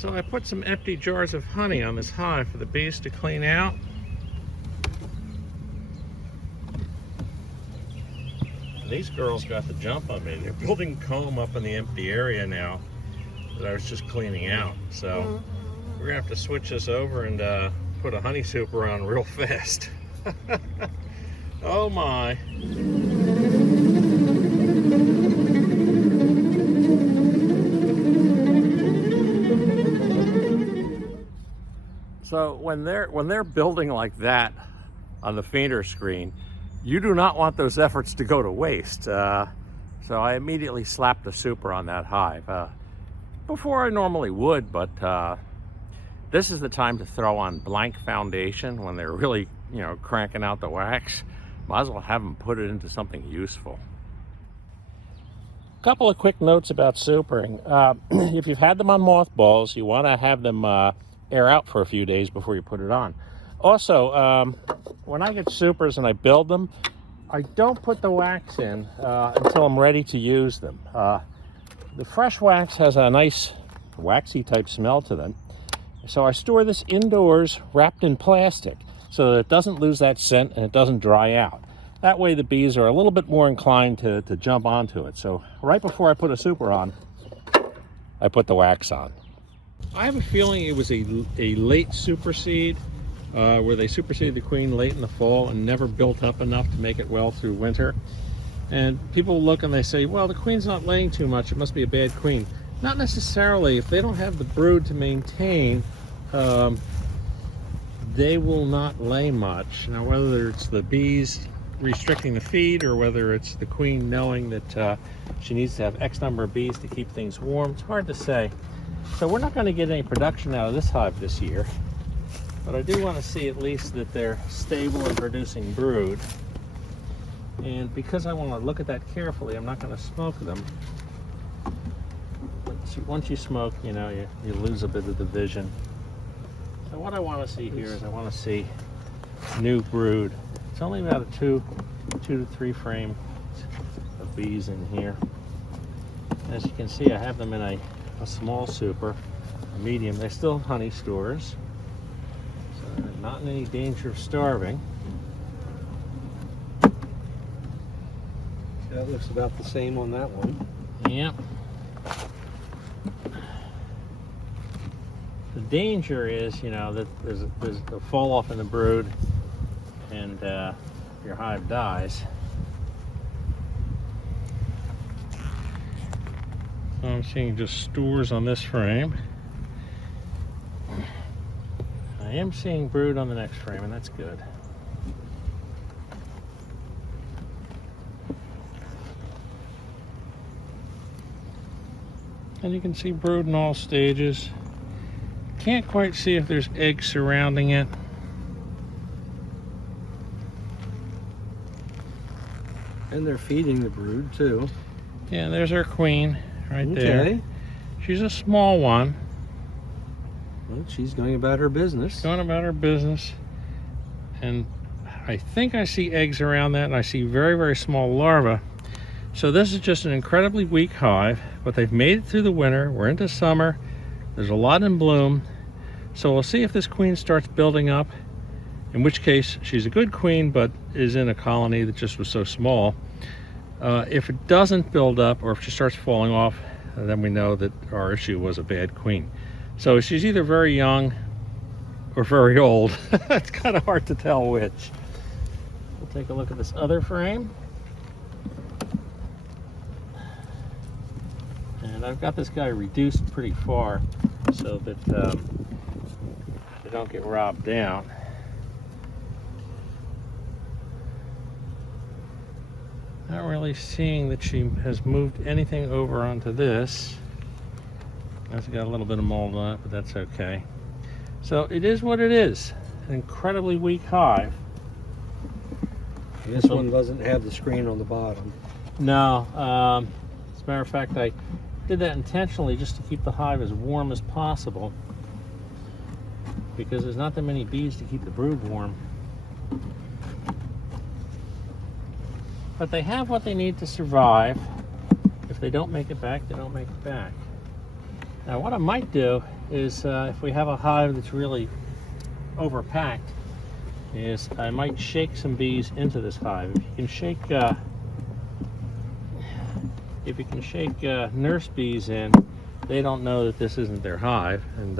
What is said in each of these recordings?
So I put some empty jars of honey on this hive for the bees to clean out. These girls got the jump on me. They're building comb up in the empty area now that I was just cleaning out. So we're gonna have to switch this over and put a honey super on real fast. Oh my. So when they're building like that on the feeder screen, you do not want those efforts to go to waste. So I immediately slapped the super on that hive before I normally would, but this is the time to throw on blank foundation when they're really, cranking out the wax. Might as well have them put it into something useful. A couple of quick notes about supering. If you've had them on mothballs, you want to have them air out for a few days before you put it on. Also, when I get supers and I build them, I don't put the wax in until I'm ready to use them. The fresh wax has a nice waxy type smell to them. So I store this indoors wrapped in plastic so that it doesn't lose that scent and it doesn't dry out. That way the bees are a little bit more inclined to jump onto it. So right before I put a super on, I put the wax on. I have a feeling it was a late super seed, where they superseded the queen late in the fall and never built up enough to make it well through winter. And people look and they say, well, the queen's not laying too much, it must be a bad queen. Not necessarily. If they don't have the brood to maintain, they will not lay much. Now, whether it's the bees restricting the feed or whether it's the queen knowing that she needs to have X number of bees to keep things warm, it's hard to say. So we're not going to get any production out of this hive this year, but I do want to see at least that they're stable and producing brood. And because I want to look at that carefully, I'm not going to smoke them. But once you smoke, you lose a bit of the vision. So what I want to see here is I want to see new brood. It's only about a 2 to 3 frame of bees in here. As you can see, I have them in a small super, a medium. They're still honey stores, so they're not in any danger of starving. That looks about the same on that one. Yep. The danger is, that there's a fall off in the brood and your hive dies. So I'm seeing just stores on this frame. I am seeing brood on the next frame, and that's good. And you can see brood in all stages. Can't quite see if there's eggs surrounding it. And they're feeding the brood too. Yeah, there's our queen right there. Okay. She's a small one. Well, she's going about her business. Going about her business. And I think I see eggs around that, and I see very, very small larvae. So this is just an incredibly weak hive, but they've made it through the winter. We're into summer. There's a lot in bloom. So we'll see if this queen starts building up, in which case she's a good queen, but is in a colony that just was so small. If it doesn't build up, or if she starts falling off, then we know that our issue was a bad queen. So she's either very young or very old. It's kind of hard to tell which. We'll take a look at this other frame. And I've got this guy reduced pretty far so that they don't get robbed down. Not really seeing that she has moved anything over onto this. It's got a little bit of mold on it, but that's okay. So it is what it is. An incredibly weak hive. This one doesn't have the screen on the bottom. No. As a matter of fact, I did that intentionally just to keep the hive as warm as possible, because there's not that many bees to keep the brood warm. But they have what they need to survive. If they don't make it back, they don't make it back. Now what I might do is, if we have a hive that's really overpacked, is I might shake some bees into this hive. If you can shake nurse bees in, they don't know that this isn't their hive, and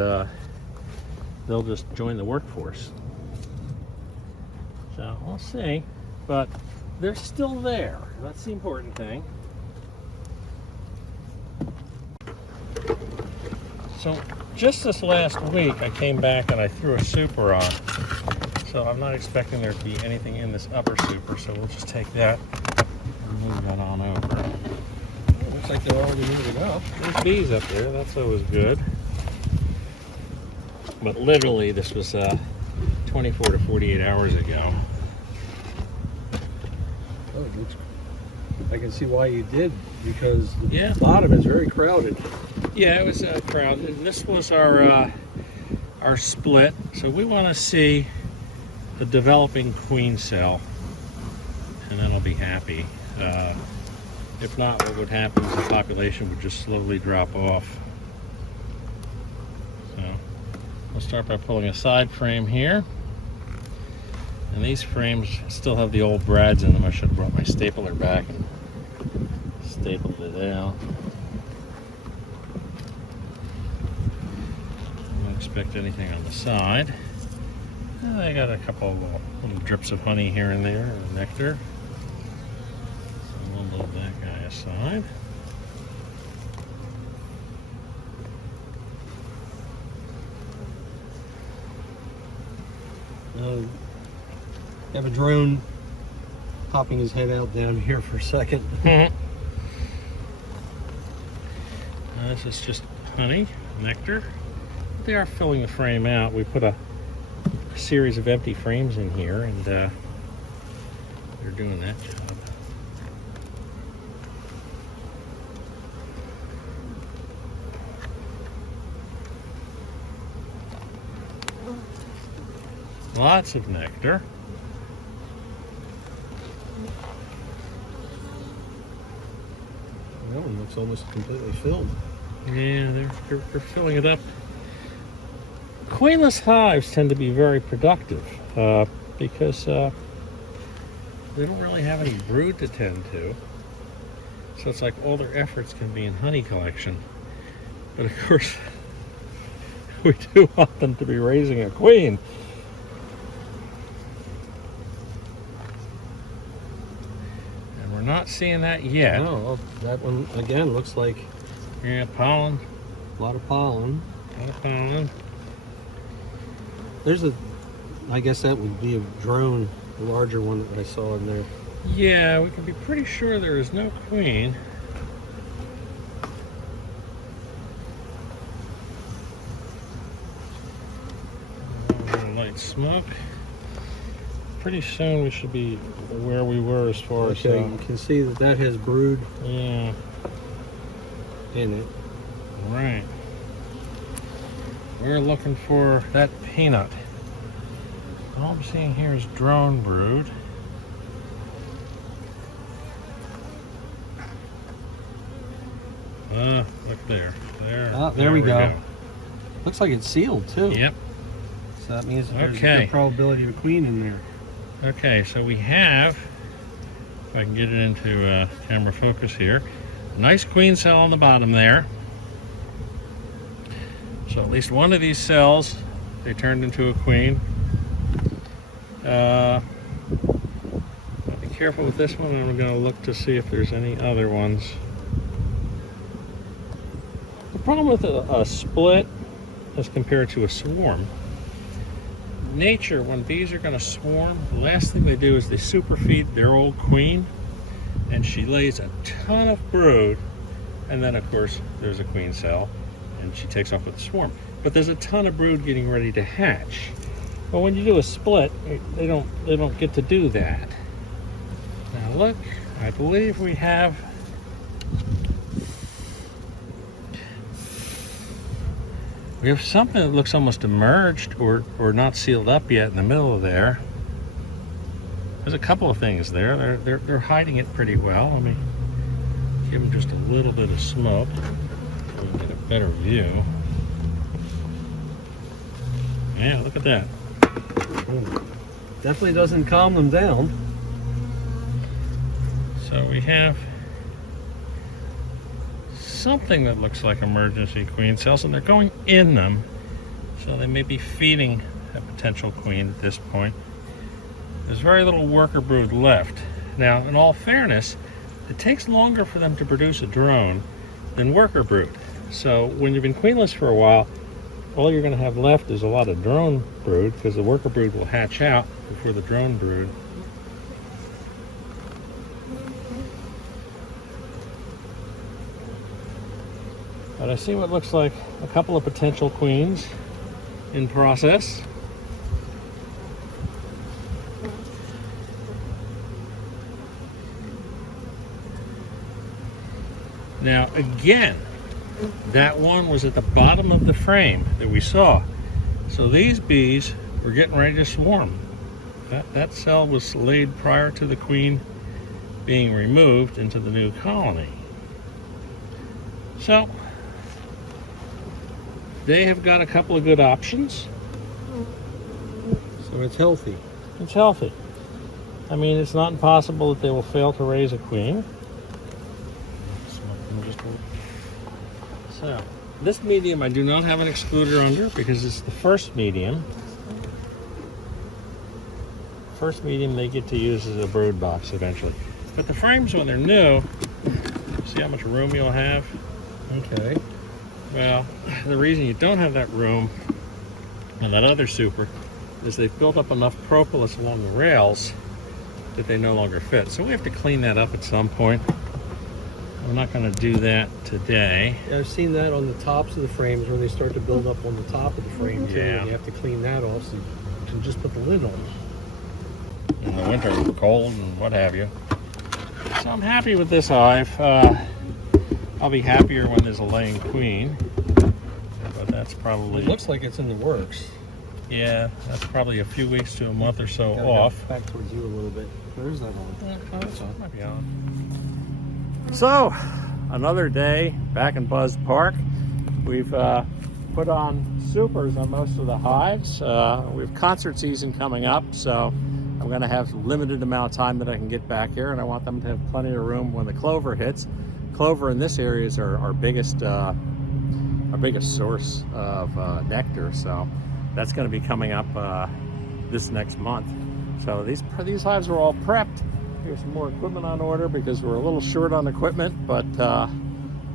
they'll just join the workforce. So we'll see, but they're still there. That's the important thing. So just this last week, I came back and I threw a super on. So I'm not expecting there to be anything in this upper super, so we'll just take that and move that on over. Looks like they're already moving up. There's bees up there, that's always good. But literally this was 24 to 48 hours ago. Oh, it looks, I can see why you did, because the Yeah. bottom is very crowded. Yeah, it was crowded. And this was our split. So we want to see the developing queen cell, and then I'll be happy. If not, what would happen is the population would just slowly drop off. So we'll start by pulling a side frame here. And these frames still have the old brads in them. I should have brought my stapler back and stapled it out. Don't expect anything on the side. I got a couple of little drips of honey here and there, or nectar. So we'll move that guy aside. You have a drone popping his head out down here for a second. This is just honey, nectar. They are filling the frame out. We put a series of empty frames in here, and they're doing that job. Lots of nectar. That one looks almost completely filled. Yeah, they're filling it up. Queenless hives tend to be very productive because they don't really have any brood to tend to. So it's like all their efforts can be in honey collection. But of course, we do want them to be raising a queen. And we're not seeing that yet. No, that one again looks like Yeah, pollen. a lot of pollen. A lot of pollen. There's I guess that would be a drone, the larger one that I saw in there. Yeah, we can be pretty sure there is no queen. A little light smoke. Pretty soon we should be where we were as far as Okay, you can see that that has brood yeah, in it. right. We're looking for that peanut. All I'm seeing here is drone brood. Look there. There we go. Looks like it's sealed too. Yep. So that means there's a Okay. good probability of a queen in there. Okay, so we have, if I can get it into camera focus here, a nice queen cell on the bottom there. So at least one of these cells, they turned into a queen. I'll be careful with this one. I'm going to look to see if there's any other ones. The problem with a split as compared to a swarm, nature, when bees are going to swarm, the last thing they do is they superfeed their old queen, and she lays a ton of brood, and then of course there's a queen cell, and she takes off with the swarm. But there's a ton of brood getting ready to hatch. But when you do a split, they don't get to do that. Now look, I believe we have something that looks almost emerged or not sealed up yet in the middle of there. There's a couple of things there. They're hiding it pretty well. Let me give them just a little bit of smoke. So we can get a better view. Yeah, look at that. Definitely doesn't calm them down. So we have something that looks like emergency queen cells, and they're going in them. So they may be feeding a potential queen at this point. There's very little worker brood left. Now, in all fairness, it takes longer for them to produce a drone than worker brood. So when you've been queenless for a while, all you're going to have left is a lot of drone brood, because the worker brood will hatch out before the drone brood. But I see what looks like a couple of potential queens in process. Now again, that one was at the bottom of the frame that we saw. So these bees were getting ready to swarm. That cell was laid prior to the queen being removed into the new colony. So they have got a couple of good options. So it's healthy. It's healthy. I mean, it's not impossible that they will fail to raise a queen. So, this medium I do not have an excluder under because it's the first medium. First medium they get to use as a brood box eventually. But the frames, when they're new, see how much room you'll have? Okay. Well, the reason you don't have that room on that other super is they've built up enough propolis along the rails that they no longer fit. So we have to clean that up at some point. We're not going to do that today. Yeah, I've seen that on the tops of the frames when they start to build up on the top of the frame too. Yeah. You have to clean that off so you can just put the lid on. In the winter, cold and what have you. So I'm happy with this hive. I'll be happier when there's a laying queen, but that's probably... It looks like it's in the works. Yeah, that's probably a few weeks to a month or so Gotta off. go back towards you a little bit. Where's that on? Oh, that's on. Might be on. So, another day back in Buzz Park. We've put on supers on most of the hives. We have concert season coming up, so I'm going to have limited amount of time that I can get back here, and I want them to have plenty of room when the clover hits. Clover in this area is our biggest source of nectar, so that's going to be coming up this next month. So these hives are all prepped. Here's some more equipment on order because we're a little short on equipment, but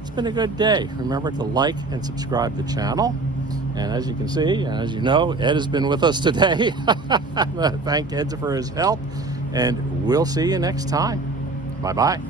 it's been a good day. Remember to like and subscribe to the channel. And as you can see, as you know, Ed has been with us today. Thank Ed for his help, and we'll see you next time. Bye-bye.